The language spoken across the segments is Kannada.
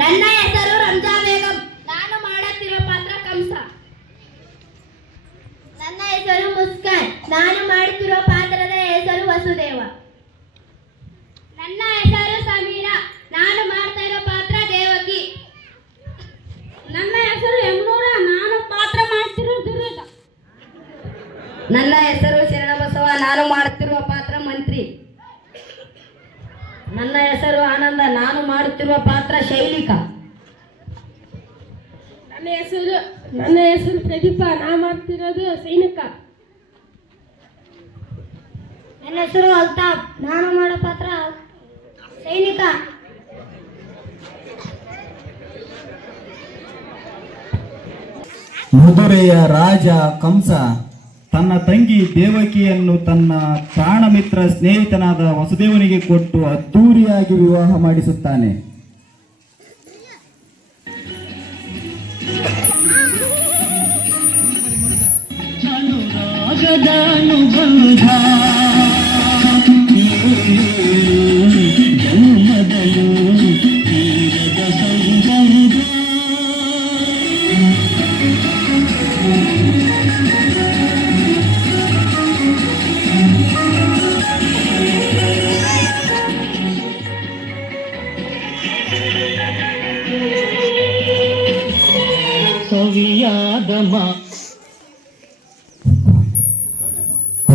ನನ್ನ ಹೆಸರು ರಂಜಾ ಬೇಗಂ. ನಾನು ಮಾಡುತ್ತಿರುವ ಪಾತ್ರ ಕಂಸ. ನನ್ನ ಹೆಸರು ಮುಸ್ಕಾನ್. ನಾನು ಮಾಡುತ್ತಿರುವ ಪಾತ್ರದ ಹೆಸರು ವಸುದೇವ. ನನ್ನ ಹೆಸರು ಸಮೀರಾ. ನಾನು ಮಾಡ್ತಾ ಇರೋ ಪಾತ್ರ ದೇವಕಿ. ನನ್ನ ಹೆಸರು ಯಮನೂರ. ನಾನು ಪಾತ್ರ ಮಾಡ್ತಿರೋ ದುರ್ಯೋಧ. ನನ್ನ ಹೆಸರು ಶರಣಬಸವ. ನಾನು ಮಾಡುತ್ತಿರುವ ಪಾತ್ರ ಮಂತ್ರಿ. ನನ್ನ ಹೆಸರು ಆನಂದ. ನಾನು ಮಾಡುತ್ತಿರುವ ಪಾತ್ರ ಶೈಲಿಕ. ನನ್ನ ಹೆಸರು ಪ್ರದೀಪ. ನಾನು ಮಾಡ್ತಿರೋದು ಸೈನಿಕ. ನನ್ನ ಹೆಸರು ಅಲ್ತಾಫ್. ನಾನು ಮಾಡೋ ಪಾತ್ರ ಸೈನಿಕ. ಮಧುರೆಯ ರಾಜ ಕಂಸ ತನ್ನ ತಂಗಿ ದೇವಕಿಯನ್ನು ತನ್ನ ಪ್ರಾಣಮಿತ್ರ ಸ್ನೇಹಿತನಾದ ವಸುದೇವನಿಗೆ ಕೊಟ್ಟು ಅದ್ದೂರಿಯಾಗಿ ವಿವಾಹ ಮಾಡಿಸುತ್ತಾನೆ.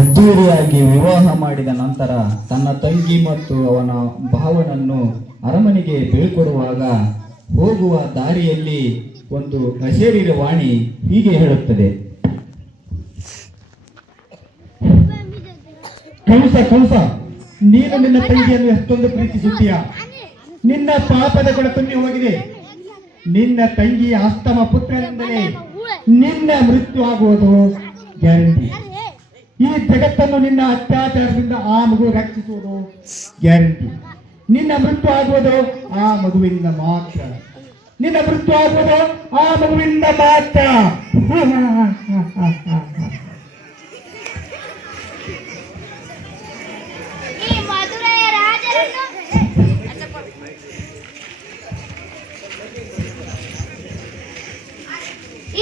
ಅದ್ದೂರಿಯಾಗಿ ವಿವಾಹ ಮಾಡಿದ ನಂತರ ತನ್ನ ತಂಗಿ ಮತ್ತು ಅವನ ಭಾವನನ್ನು ಅರಮನೆಗೆ ಬೀಳ್ಕೊಡುವಾಗ ಹೋಗುವ ದಾರಿಯಲ್ಲಿ ಒಂದು ಅಶರೀರ ವಾಣಿ ಹೀಗೆ ಹೇಳುತ್ತದೆ. ಕಂಸ ಕಂಸ, ನೀನು ನಿನ್ನ ತಂಗಿಯನ್ನು ಎಷ್ಟೊಂದು ಪ್ರೀತಿಸುತ್ತೀಯ. ನಿನ್ನ ಪಾಪದ ಗುಣ ತುಂಬಿ ಹೋಗಿದೆ. ನಿನ್ನ ತಂಗಿ ಅಸ್ತಮ ಪುತ್ರನಿಂದಲೇ ನಿನ್ನ ಮೃತ್ಯು ಆಗುವುದು ಗ್ಯಾರಂಟಿ. ಈ ಜಗತ್ತನ್ನು ನಿನ್ನ ಅತ್ಯಾಚಾರದಿಂದ ಆ ಮಗು ರಕ್ಷಿಸುವುದು ಗ್ಯಾರಂಟಿ. ನಿನ್ನ ಮೃತ್ಯು ಆಗುವುದು ಆ ಮಗುವಿಂದ ಮಾತ್ರ. ನಿನ್ನ ಮೃತ್ಯು ಆಗುವುದು ಆ ಮಗುವಿಂದ ಮಾತ್ರ.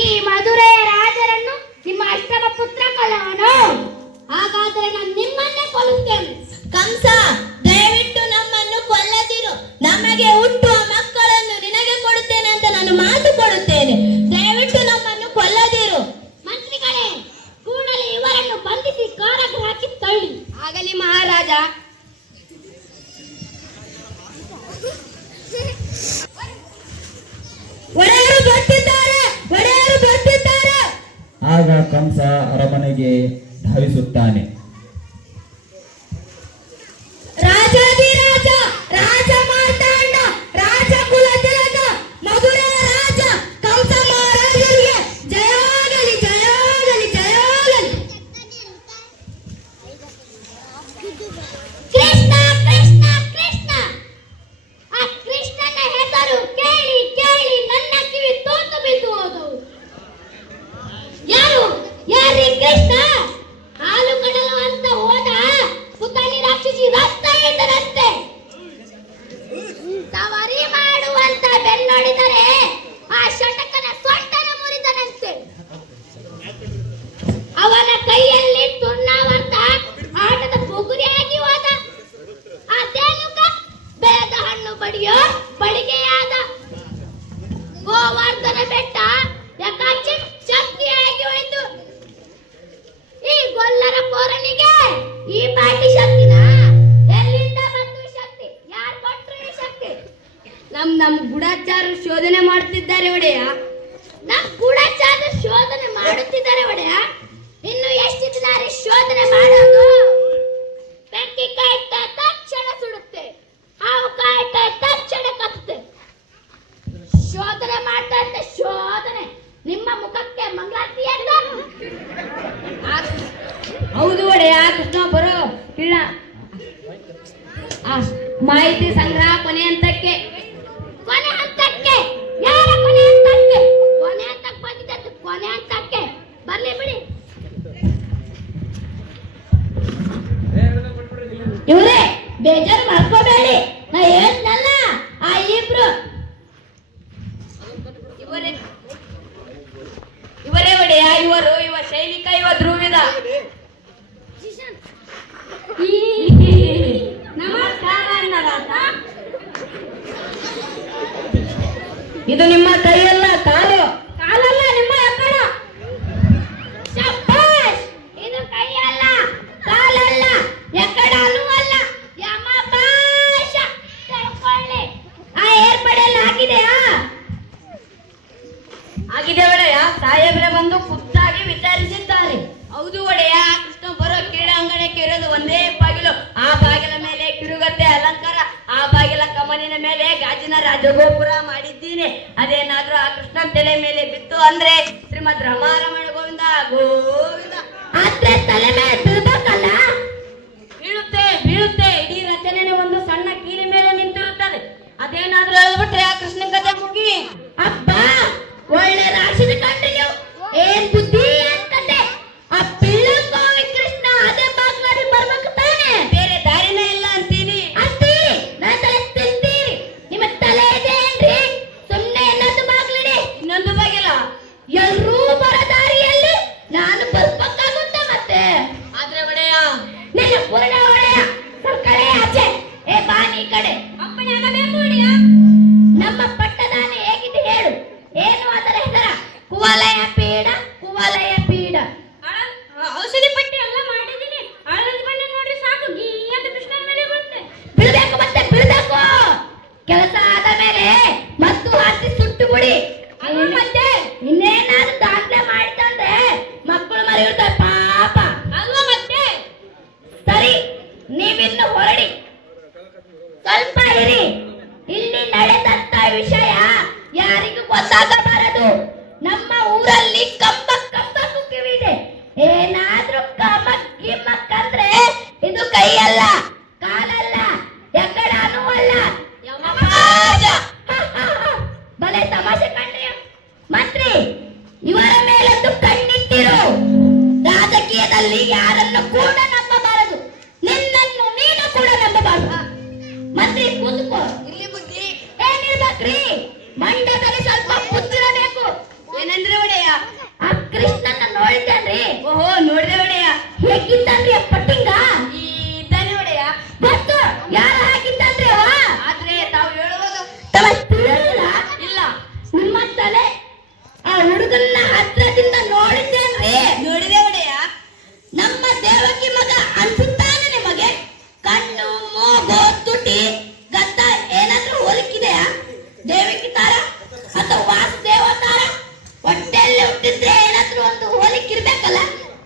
ಈ ಮಧುರೆಯ ರಾಜರನ್ನು ನಿಮ್ಮ ಅಷ್ಟಮ ಪುತ್ರ ಕೊಲ್ಲವನು. ಹಾಗಾದರೆ ನಾನು ನಿಮ್ಮನ್ನೇ ಕೊಲ್ಲುತ್ತೇನೆ. ಕಂಸ, ದಯವಿಟ್ಟು ನಮ್ಮನ್ನು ಕೊಲ್ಲದಿರು. ನಮಗೆ ಹುಟ್ಟುವ ಮಕ್ಕಳನ್ನು ನಿನಗೆ ಕೊಡುತ್ತೇನೆ ಅಂತ ನಾನು ಮಾತು ಕೊಡುತ್ತೇನೆ. ದಯವಿಟ್ಟು ನಮ್ಮನ್ನು ಕೊಲ್ಲದಿರು. ಮಂತ್ರಿಗಳೇ, ಕೂಡಲೇ ಇವರನ್ನು ಬಂಧಿಸಿ ಕಾರಾಗೃಹಕ್ಕೆ ತಳ್ಳಿ. ಆಗಲಿ ಮಹಾರಾಜ. ಒಡೆಯರು ಬರ್ತಿದ್ದಾರೆ. ಆಗ ಕಂಸ ಅರಮನೆಗೆ ಧಾವಿಸುತ್ತಾನೆ. ರಾಜಾಧಿರಾಜ, ರಾಜ ಮಾರ್ತಾಂಡ, ರಾಜ ಕುಲತಿಲಕ, ಮಧುರೆಯ ರಾಜ ಕಂಸ ಮಹಾರಾಜರಿಗೆ ಜಯಾಗಲಿ ಜಯಾಗಲಿ ಜಯಾಗಲಿ. ಕೃಷ್ಣ ಕೃಷ್ಣ ಕೃಷ್ಣ. ಆ ಕೃಷ್ಣನ ಹೆಸರು ಕೇಳಿ ಕೇಳಿ ನನ್ನ ಕಿವಿ ತೋತು ಬಿದ್ದು ಹೋದವು. ಯಾರಿ ಕೃಷ್ಣ? ಹಾಲು ಕಡಲು ಅಂತ ಹೋದ ಪುತಳಿ ರಾಕ್ಷಸಿ ರಕ್ತ ಎಂದರಂತೆ. ಸವಾರಿ ಮಾಡುವಂತ ಬೆನ್ನೊಡಿದರೆ ಆ ಶಟಕನ ಸೊಂಟನ ಮುರಿದನಂತೆ. ಅವನ ಕೈಯಲ್ಲಿ ತುರ್ನಾವಂತ ಆಟದ ಬುಗುರಿಯಾಗಿ ಹೋದ. ಆ ದೇನುಕ ಬೆಳೆದ ಹಣ್ಣು ಬಡಿಯೋ ಬಡಿಗೆಯಾದ. ಗೋವರ್ಧನ ಬೆಟ್ಟ ಯಾಕಾಚೆ ಶಕ್ತಿಯಾಗಿ ಹೋಯಿತು. ಈ ಗೊಲ್ಲರ ಪೋರನಿಗೆ ಈ ಪಾಟಿ ಶಕ್ತಿನ ಎಲ್ಲಿಂದ ಬಂತು ಶಕ್ತಿ? ಯಾರು ಕೊಟ್ರು ಈ ಶಕ್ತಿ? ನಮ್ ಗೂಢಚಾರರು ಶೋಧನೆ ಮಾಡುತ್ತಿದ್ದಾರೆ ಒಡೆಯ. ನಮ್ ಗೂಢಚಾರರು ಶೋಧನೆ ಮಾಡುತ್ತಿದ್ದಾರೆ ಒಡೆಯ. ಇನ್ನು ಎಷ್ಟು ದಿನ ಶೋಧನೆ ಮಾಡೋದು? ಬೆಂಕಿ ಕಾಯ್ತ ತಕ್ಷಣ ಸುಡುತ್ತೆ, ಹಾವು ಕಾಯ್ತ ತಕ್ಷಣ ಕತ್ತುತ್ತೆ. ಶೋಧನೆ ಒಡೆಯ ಕೃಷ್ಣ ಬರೋ ಇಲ್ಲ ಮಾಹಿತಿ ಸಂಗ್ರಹ ಕೊನೆ ಹಂತಕ್ಕೆ ಯಾರ ಕೊನೆ ಹಂತಕ್ಕೆ ಬಂದಿದ್ದು ಕೊನೆ ಹಂತಕ್ಕೆ ಬರ್ಲಿ ಬಿಡಿ ಇವ್ರೇ ಬೇಜಾರು ಮಾಡ್ಕೋಬೇಡಿ ನಾ ಹೇಳ್ನಲ್ಲ ಆ ಇಬ್ರು ಇವರೇ ಒಡೆಯ ಇವ ಶೈಲಿಕ ಇವ ಧ್ರುವಿದ ನಮಸ್ಕಾರ ಅನ್ನದಾತ ಇದು ನಿಮ್ಮ ಕೈಯಲ್ಲ ಕಾಲಲ್ಲ ನಿಮ್ಮ ಎಕ್ಕಡ ಶಬ್ಬಾಷ್ ಇದು ಕೈಯಲ್ಲ ಕಾಲಲ್ಲ ಎಕ್ಕಡನೂ ಅಲ್ಲ ಯಮ ಭಾಷ ತಿಳ್ಕೊಳ್ಳಿ ಆ ಏರ್ಪಡೆಲ್ಲ ಆಗಿದೆಯಾ ಆಗಿದೆ ಒಡೆಯ ಸಾಹೇಬ್ರೆ ಬಂದು ಖುದ್ದಾಗಿ ವಿಚಾರಿಸಿದ್ದಾರೆ ಹೌದು ಒಡೆಯ ಕೃಷ್ಣ ಬರೋ ಕ್ರೀಡಾಂಗಣಕ್ಕೆ ಇರೋದು ಒಂದೇ ಬಾಗಿಲು ಆ ಬಾಗಿಲ ಮೇಲೆ ಕಿರುಗತ್ತೆ ಅಲಂಕಾರ ಆ ಬಾಗಿಲ ಕಮನಿನ ಮೇಲೆ ಗಾಜಿನ ರಾಜಗೋಪುರ ಮಾಡಿದ್ದೀನಿ ಅದೇನಾದ್ರೂ ಆ ಕೃಷ್ಣನ ತಲೆ ಮೇಲೆ ಬಿತ್ತು ಅಂದ್ರೆ ಶ್ರೀಮದ್ ರಮಾರಮಣ ಗೋವಿಂದ ಗೋವಿಂದ ಆದ್ರೆ ತಲೆ ಮೇಲೆ ಬೀಳ್ಬೇಕಲ್ಲ ಬೀಳುತ್ತೆ ಇಡೀ ರಚನೆ ಒಂದು ಸಣ್ಣ ಕೀಲಿ ಮೇಲೆ ನಿಂತಿರುತ್ತದೆ ಅದೇನಾದ್ರೂ ಹೇಳ್ಬಿಟ್ರೆ ಆ ಕೃಷ್ಣ ಕಥೆ ಮುಗಿ ಅಬ್ಬಾ ಒಳ್ಳೆ ರಾಶಿದ ಕಂಡ್ರಿ ಏನ್ ಬುದ್ಧಿ ಅಂತಂದೆ ಆ ಪಿಳ್ಳಂಗೋವಿ ಕೃಷ್ಣ ಅದೇ ಬಾಗ್ಲಾಡಿ ಬರ್ಬೇಕು ತಾನೆ ಬೇರೆ ದಾರಿನೇ ಇಲ್ಲ ಅಂತೀನಿ ನನ್ನ ತಲೆ ತಿಂತೀರಿ ನಿಮ್ಮ ತಲೆ ಇದೆ ಏನ್ರಿ ಸುಮ್ನೆ ಇನ್ನೊಂದು ಬಾಗ್ಲಿಡಿ ಇನ್ನೊಂದು ಬಾಗಿಲ ಎಲ್ರೂ ಬರೋ ದಾರಿಯಲ್ಲಿ ನಾನು ಬರ್ಬೇಕಾಗುತ್ತೆ ಮತ್ತೆ ಆದ್ರೆ ಒಡೆಯ ನಿನ್ನ ಪೂರ್ಣ ಒಡೆಯ ಕಡೆ ಆಚೆ ಏ ಬಾನಿ ಕಡೆ ಅಪ್ಪನೇ ಆಗಬೇಕು ಒಡೆಯ ನಮ್ಮ ಪಟ್ಟದಾನೆ ಹೇಗಿದೆ ಹೇಳು ಏನು ಅದರ ಹೆಸರ ಕುವಲಯ ಪೀಡ ಔಷಧಿ ಪಟ್ಟಿ ಎಲ್ಲ ಮಾಡಿದ್ದೀನಿ ಹಳದಿ ಬಣ್ಣ ನೋಡ್ರಿ ಸಾಕು ಗೀ ಅಂತ ಕೃಷ್ಣನ ಮೇಲೆ ಬಂತೆ ಬೀಳ್ಬೇಕು ಕೆಲಸ ಆದ ಮೇಲೆ ಮತ್ತು ಹಾಕಿ ಸುಟ್ಟು ಬಿಡಿ ಮತ್ತೆ ಇನ್ನೇನಾದ್ರು ದಾಖಲೆ ಮಾಡಿದಂದ್ರೆ ಮಕ್ಕಳು ಮರಿ ಇರ್ತಾರೆ ಪಾಪ ಅಲ್ವಾ ಮತ್ತೆ ಸರಿ ನೀವಿನ್ನು ಹೊರಡಿ ಸ್ವಲ್ಪ ಇರಿ ಇಲ್ಲಿ ನಡೆದಂತ ವಿಷಯ ಯಾರಿಗೂ ಗೊತ್ತಾಗಬಾರದು ನಮ್ಮ ಊರಲ್ಲಿ ಕಂಬ ಕುಕ್ಕಿವಿದೆ ಏನಾದ್ರೂ ಗಿಮ್ಮಕ್ ಅಂದ್ರೆ ಇದು ಕೈಯಲ್ಲ ಕಾಲಲ್ಲ ಎಕ್ಕಡನೂ ಅಲ್ಲ ಬಲೆ ತಮಾಷೆ ಕಂಡ್ರಿ ಮಂತ್ರಿ ಇವರ ಮೇಲೊಂದು ಕಣ್ಣಿಟ್ಟಿರು ರಾಜಕೀಯದಲ್ಲಿ ಯಾರನ್ನು ಕೂಡ ನಂಬಬಾರದು ನಿನ್ನನ್ನು ನೀನು ಕೂಡ ನಂಬಬಾರದು ಮಂತ್ರಿ ಕೂತ್ಕೋ ಇಲ್ಲಿ ಬುದ್ಧಿ ಏನಿರ್ಬೇಕ್ರಿ ಮಂಡ್ಯದಲ್ಲಿ ಸ್ವಲ್ಪ ಬುದ್ಧಿರಬೇಕು ಏನಂದ್ರೆ ಒಡೆಯ ಆ ಕೃಷ್ಣನ ನೋಡಿದ್ದೇನ್ರಿ ಓಹೋ ನೋಡಿದೆ ಒಡೆಯ ಹೇಗಿದ್ದಾನ್ರಿ ಪಟ್ಟಿಂಗ ಇದ್ದಾನೆ ಒಡೆಯ ಗೊತ್ತು ಯಾರು ಹಾಕಿದ್ದಾನ್ರಿ ಆದ್ರೆ ತಾವು ಹೇಳುವುದು ಇಲ್ಲ ನಿಮ್ಮ ತಲೆ ಆ ಹುಡುಗನ್ನ ಹತ್ರದಿಂದ ನೋಡಿದ್ದೇನ್ರಿ ನೋಡಿದೆ ಒಡೆಯ ನಮ್ಮ ದೇವಕಿ ಮಗ ಅನ್ಸುತ್ತಾನೆ ನಿಮಗೆ ಕಣ್ಣು ಮೂಗು ತುಟಿ ಗದ್ದ ಏನಾದ್ರೂ ಹೋಲಿಕಿದೆಯಾ ದೇವಕಿ ತಾರ ಅಥವಾ ವಾಸುದೇವ ತಾರ ಹೊಟ್ಟೆಯಲ್ಲಿ ಹುಟ್ಟಿದ್ರೆ ಏನಾದ್ರೂ ಒಂದು ಹೋಲಿಕಿರ್ಬೇಕಲ್ಲ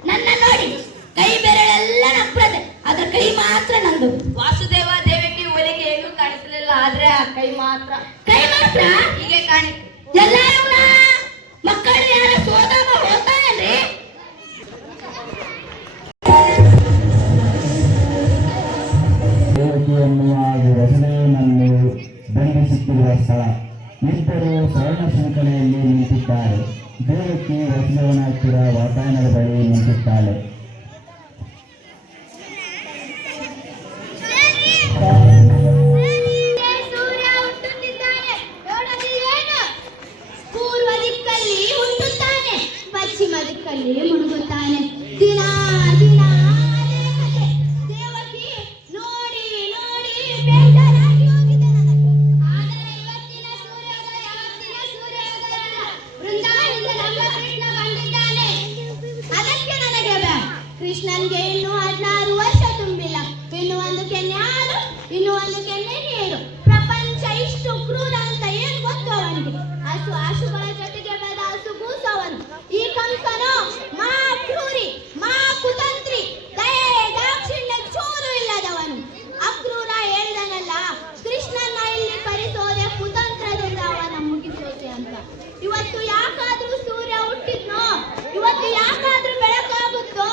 ನನ್ನ ನೋಡಿ ಕೈ ಬೆರಳೆಲ್ಲ ನಪ್ಪದೆ ಅದ್ರ ಕೈ ಮಾತ್ರ ನಂದು ವಾಸುದೇವ ದೇವಕಿ ಹೋಲಿಕೆ ಏನು ಕಾಣಿಸಲಿಲ್ಲ ಆದ್ರೆ ಆ ಕೈ ಮಾತ್ರ ಹೀಗೆ ಕಾಣಿ ಎಲ್ಲರೂ ಮಕ್ಕಳು ಯಾರ ಸೋದಾಗ ಹೋಗ್ತಾನೇನ್ರಿ ದೇವಕಿಯನ್ನು ಹಾಗೂ ವಸುದೇವನನ್ನು ಬಂಧಿಸುತ್ತಿರುವ ಸ್ಥಳ ಇಬ್ಬರು ಸ್ವರ್ಣ ಶೃಂಖಲೆಯಲ್ಲಿ ನಿಂತಿದ್ದಾರೆ ದೇವಕಿ ವಸುದೇವನ ಹತ್ತಿರ ವಾತಾಯನದ ಬಳಿ ನಿಂತಿದ್ದಾಳೆ ಪೂರ್ವ ದಿಕ್ಕಲ್ಲಿ ಹುಟ್ಟುತ್ತಾನೆ ಪಶ್ಚಿಮ ದಿಕ್ಕಲ್ಲಿ ಮುಳುಗುತ್ತಾನೆ ದಿನ ದಿನ ಅದೇ ಕಥೆ. ದೇವಕಿ ನೋಡಿ ನೋಡಿ ಬೇಜಾರಾಗಿ ಹೋಗಿದೆ ನನಗೆ. ಆದರೆ ಇವತ್ತಿನ ಸೂರ್ಯೋದಯ ಅಲ್ಲ. ವೃಂದಾವನದಿಂದ ನಮ್ಮ ಕೃಷ್ಣ ಬಂದಿದ್ದಾನೆ. ಅದಕ್ಕೆ ನನಗೆ ಕೃಷ್ಣನ್ಗೆ ಇನ್ನು 16 ವರ್ಷ ತುಂಬಿಲ್ಲ. ಇನ್ನು ಒಂದು ಕೆನ್ನೆ ಹಾಲು, ಇನ್ನು ಒಂದು ಕೆನ್ನೆ ನೀರು. ಪ್ರಪಂಚ ಇಷ್ಟು ಕ್ರೂರ ಅಂತ ಏನ್ ಗೊತ್ತು ಅವನಿಗೆ. ಹಸುಗಳ ಜೊತೆಗೆ ಬೆದ ಹಸುಗೂಸವನು. ಈ ಕಂಸನು ಮಾ ಕ್ರೂರಿ, ಮಾ ಕುತಂತ್ರಿ, ದಯೆ ದಾಕ್ಷಿಣ್ಯ ಚೂರು ಇಲ್ಲದವನು. ಅಕ್ರೂರ ಹೇಳಿದನಲ್ಲ, ಕೃಷ್ಣನ ಇಲ್ಲಿ ಕರೆಸೋದೆ ಕುತಂತ್ರದಿಂದ ಅವನ ಮುಗಿಸೋದೆ ಅಂತ. ಇವತ್ತು ಯಾಕಾದ್ರೂ ಸೂರ್ಯ ಹುಟ್ಟಿದ್ನೋ, ಇವತ್ತು ಯಾಕಾದ್ರೂ ಬೆಳಕಾಗುತ್ತೋ,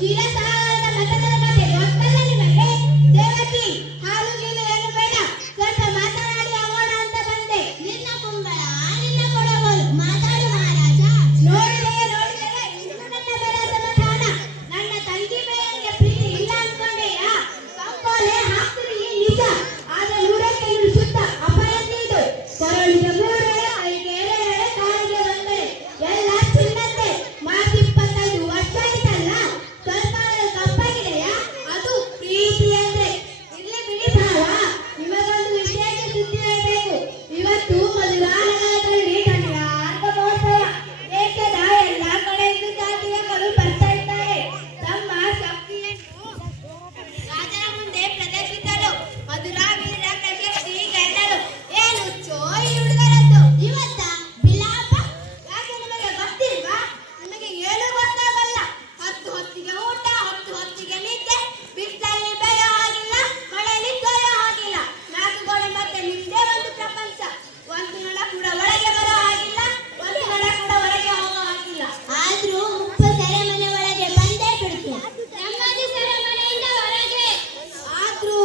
ಕ್ಷೀರಸಾಗರದ ಮತಗಳ ಬಗ್ಗೆ ಗೊತ್ತಲ್ಲ ನಿಮಗೆ? ದೇವಕಿ, ಹಾಲು ಗೀಲು ಏನು ಬೇಡ, ಸ್ವಲ್ಪ ಮಾತನಾಡಿ ಹೋಗೋಣ ಅಂತ ಬಂದೆ. ನಿನ್ನ ಕುಂಬಳ ನಿನ್ನ ಕೊಡಗೋಲು, ಮಾತಾಡು ಮಹಾರಾಜ. ನೋಡಿದೆಯೇ ಇದು ನನ್ನ ಬೆಲ ಸಮಾಧಾನ. ನನ್ನ ತಂಗಿ ಬೆಳೆಯಂಗೆ ಪ್ರೀತಿ ಇಲ್ಲ ಅನ್ಕೊಂಡೆಯಾ? ಕಂಕೋಲೆ ಹಾಕ್ತಿರಿ ನಿಜ, ಆದ್ರೆ 100ಕ್ಕೆ 100 ಶುದ್ಧ ಅಪರಾಧಿ ಇದು. ಕೊರಳಿಗೆ 3 ಎಳೆ, ಕೈಗೆ 2 ಎಳೆ, ಕಾಲಿಗೆ 1 ಎಳೆ, ಎಲ್ಲ ಚಿನ್ನದ್ದೇ. ಮಾತು 25 ವರ್ಷ ಆಯ್ತಲ್ಲ, ಸ್ವಲ್ಪ ಕಪ್ಪಾಗಿದೆಯಾ? ಅದು ಪ್ರೀತಿ ಅಂದ್ರೆ. ಇರ್ಲಿ ಬಿಡಿ ಭಾವ, ನಿಮಗೊಂದು ವಿಶೇಷ ಸುದ್ದಿ ಹೇಳಬೇಕು. ಇವತ್ತು ಮಧುರಾನಗರದಲ್ಲಿ ಕನ್ಯಾರ್ಗ ಮಹೋತ್ಸವ. ದೇಶದ ಎಲ್ಲ ಕಡೆಯಿಂದ ಜಾತಿಯ ಮರು ಬರ್ತಾ ಇದ್ದಾರೆ. ತಮ್ಮ ಶಕ್ತಿಯನ್ನು ರಾಜರ ಮುಂದೆ ಪ್ರದರ್ಶಿಸಲು ಮಧುರಾ ವೀರ ಪ್ರಶಸ್ತಿ ಗೆಲ್ಲಲು. ಏನು ಚೋರಿ ಹುಡುಗರದ್ದು ಇವತ್ತ ಬಿಲಾಪ? ಯಾಕೆ ನಿಮಗೆ ಗೊತ್ತಿಲ್ವಾ? ನಿಮಗೆ ಏನು ಗೊತ್ತಾಗಲ್ಲ. ಹೊತ್ತಿಗೆ ಊಟ, ಹೊತ್ತಿಗೆ ನಿದ್ದೆ, ಬಿಸಿಲಲ್ಲಿ ಬೇಯೋ ಹಾಗಿಲ್ಲ, ಮಳೆಯಲ್ಲಿ ತೋಯೋ ಹಾಗಿಲ್ಲ. 4 ಗೋಡೆ ಮಧ್ಯೆ ನಿಮ್ದೇ ಒಂದು ಪ್ರಪಂಚ. ಒಂದು ನಳ ಕೂಡ ಒಳಗೆ ಬರೋ ಹಾಗಿಲ್ಲ, ಒಂದು ನಳ ಕೂಡ ಹೊರಗೆ ಹೋಗೋ ಹಾಗಿಲ್ಲ. ಆದ್ರೂ ಉಪ್ಪು ಸೆರೆಮನೆ ಒಳಗೆ ಬಂದೇ ಬಿಡ್ತು. ನೆಮ್ಮದಿ ಸೆರೆಮನೆಯಿಂದ ಹೊರಗೆ. ಆದ್ರೂ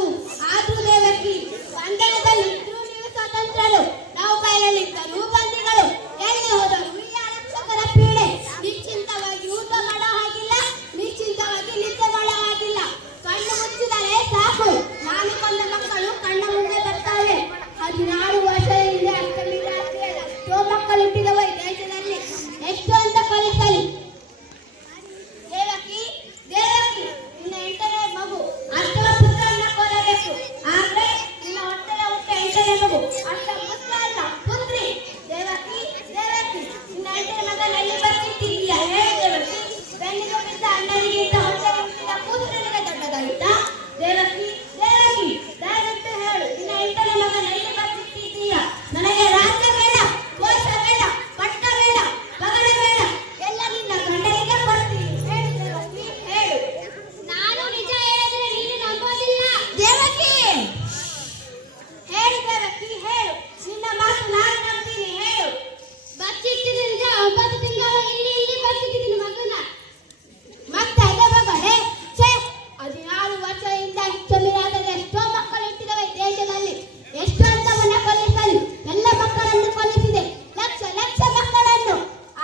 ದೇವಕಿ, ಬಂಧನದಲ್ಲಿದ್ರೂ ನೀವು ಸ್ವತಂತ್ರರು, ನಾವು ಕೈಯಲ್ಲಿದ್ದರೂ ಬಂದಿಗಳು. ಎಲ್ಲಿ ಹೋದರು ಈ ಆರಕ್ಷಕರ ಪೀಡೆ. ನಿಶ್ಚಿಂತವಾಗಿ ಊಟ ಮಾಡೋ ಹಾಗಿಲ್ಲ, ನಿಶ್ಚಿಂತವಾಗಿ ನಿದ್ದೆ ಮಾಡೋ ಹಾಗಿಲ್ಲ. ಕಣ್ಣು ಮುಚ್ಚಿದರೆ ಸಾಕು, ನಾನು ಕೊಂದ ಮಕ್ಕಳು ಕಣ್ಣ ಮುಂದೆ ಬರ್ತಾವೆ. 16 ವರ್ಷದಿಂದ ಅಷ್ಟಮಿ ರಾತ್ರಿಯಲ್ಲಿ ಎಷ್ಟೋ ಮಕ್ಕಳು ಹುಟ್ಟಿದವ ಈ ದೇಶದಲ್ಲಿ. ಎಷ್ಟು ಅಂತ ಕಲಿಸಲಿ. ದೇವಕಿ, ನಿನ್ನ 8ನೇ ಮಗು ಅಷ್ಟಮ ಪುತ್ರನ್ನ ಕೊಲ್ಲಬೇಕು. ಆದ್ರೆ ನಿನ್ನ ಹೊಟ್ಟೆಯ ಹುಟ್ಟ 8ನೇ ಮಗು ಅಷ್ಟಮ ಪುತ್ರ ಅಲ್ಲ, ಪುತ್ರಿ. ದೇವಕಿ, ನಿನ್ನ 8ನೇ ಮಗನಲ್ಲಿ ಬರ್ತಿದ್ದೀಯಾ? ಹೇಳು ದೇವಕಿ. ಬೆನ್ನಿಗೆ ಬಿದ್ದ ಅಣ್ಣನಿಗಿಂತ ಹೊಟ್ಟೆ ಹುಟ್ಟಿದ ಪುತ್ರನಿಗೆ ದೊಡ್ಡದಾಯಿತಾ? ದೇವಕಿ, ದಯವಿಟ್ಟು ಹೇಳು, ನಿನ್ನ 8ನೇ ಮಗನಲ್ಲಿ ಬರ್ತಿದ್ದೀಯಾ? ನನಗೆ ರಾಜ್ಯ ಬೇಡ, ಕೋಶ ಬೇಡ, ಪಟ್ಟ ಬೇಡ, ಮಗಳ ಬೇಡ, ಎಲ್ಲ ನಿನ್ನ ಗಂಡನಿಗೆ ಕೊಡ್ತೀನಿ. ಹೇಳು ದೇವಕಿ, ಹೇಳು. ನಾನು ನಿಜ ಹೇಳಿದ್ರೆ ನೀನು ನಂಬೋದಿಲ್ಲ. ದೇವಕಿ, ಹೇಳು ದೇವಕಿ, ಹೇಳು. ನಿನ್ನ ಮಾತು ನಾನು ನಂಬ್ತೀನಿ, ಹೇಳು. ಬಚ್ಚಿಟ್ಟಿದ ನಿಜ. 9 ತಿಂಗಳು ಇಲ್ಲಿ ಬಚ್ಚಿಟ್ಟಿದ್ದೀನಿ ಮಗನ. ಮತ್ತೆ ಅದೇ ಮಗಳೇ, ಛೇ, 16 ವರ್ಷದಿಂದ ಅಷ್ಟಮಿರಾದರೆ ಎಷ್ಟೋ ಮಕ್ಕಳು ಇಟ್ಟಿದವೆ ಈ ದೇಶದಲ್ಲಿ. ಎಷ್ಟು ಅಂತವನ್ನ ಕೊಲ್ಲಿಸಲಿ, ಎಲ್ಲ ಮಕ್ಕಳನ್ನು ಕೊಲ್ಲಿಸಿದೆ, ಲಕ್ಷ ಮಕ್ಕಳನ್ನು.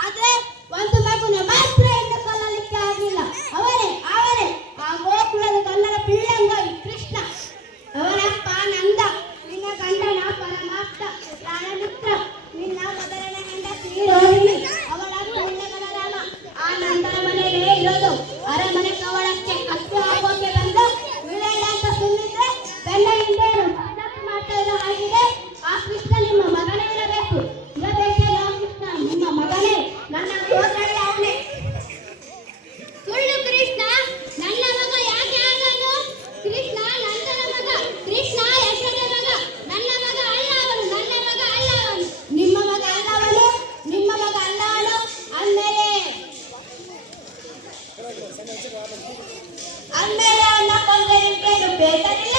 ಆದ್ರೆ ಒಂದು ಮಗುನ ಮಾತ್ರ ಇನ್ನು ಕೊಲ್ಲಲಿಕ್ಕೆ ಆಗಿಲ್ಲ. ಅವನೇ ಆ ಗೋಕುಲದ ಗಲ್ಲರ ಪಿಳ್ಳಂಗ ಈ ಕೃಷ್ಣ. ಅವನಪ್ಪ ನಂದ, ನಿನ್ನ ಗಂಡನ ಪರಮಾಪ್ತ ಪ್ರಾಣಮಿತ್ರ, ನಿನ್ನ ಮೊದಲನೇ ಹೆಂಡತಿ ರೋಹಿಣಿ, ಅವಳ ಪುಣ್ಯಗಳ ರಾಮ. ಆ ನಂದನ ಮನೆಗೆ ಇರೋದು. ಅರಮನೆ ಕವಳಕ್ಕೆ ಕತ್ತು ಹಾಕೋಕೆ ಬಂದು ವಿಳೆಯ ಅಂತ ಸುಮ್ಮಿದ್ರೆ ಬೆನ್ನ ಹಿಂದೇನು ಪದ್ಧತಿ ಮಾಡ್ತಾ ಇರೋ ಹಾಗಿದೆ. ಆ ಕೃಷ್ಣ ನಿಮ್ಮ ಮಗನೇ ಇರಬೇಕು. ಇರಬೇಕಲ್ಲ ಆ ಕೃಷ್ಣ ನಿಮ್ಮ ಮಗನೇ. ನನ್ನ ಸೋದರಿ ಅವನೇ. ಸುಳ್ಳು ಕೃಷ್ಣ, ನನ್ನ ಮಗ ಯಾಕೆ ಆಗನು? ಕೃಷ್ಣ ನಂದನ ಮಗ, ಕೃಷ್ಣ ಯಶೋದ ಮಗ. ನನ್ನ ಮಗ ಅಲ್ಲ ಅವನು, ನನ್ನ ಮಗ ಅಲ್ಲ ಅವನು. ನಿಮ್ಮ ಮಗ ಅಲ್ಲ ಅವನು, ನಿಮ್ಮ ಮಗ ಅಲ್ಲ ಅವನು. ಅಂದಮೇಲೆ ಅವನ ಕೊಂದರೆ ಬೇಟರಿಲ್ಲ.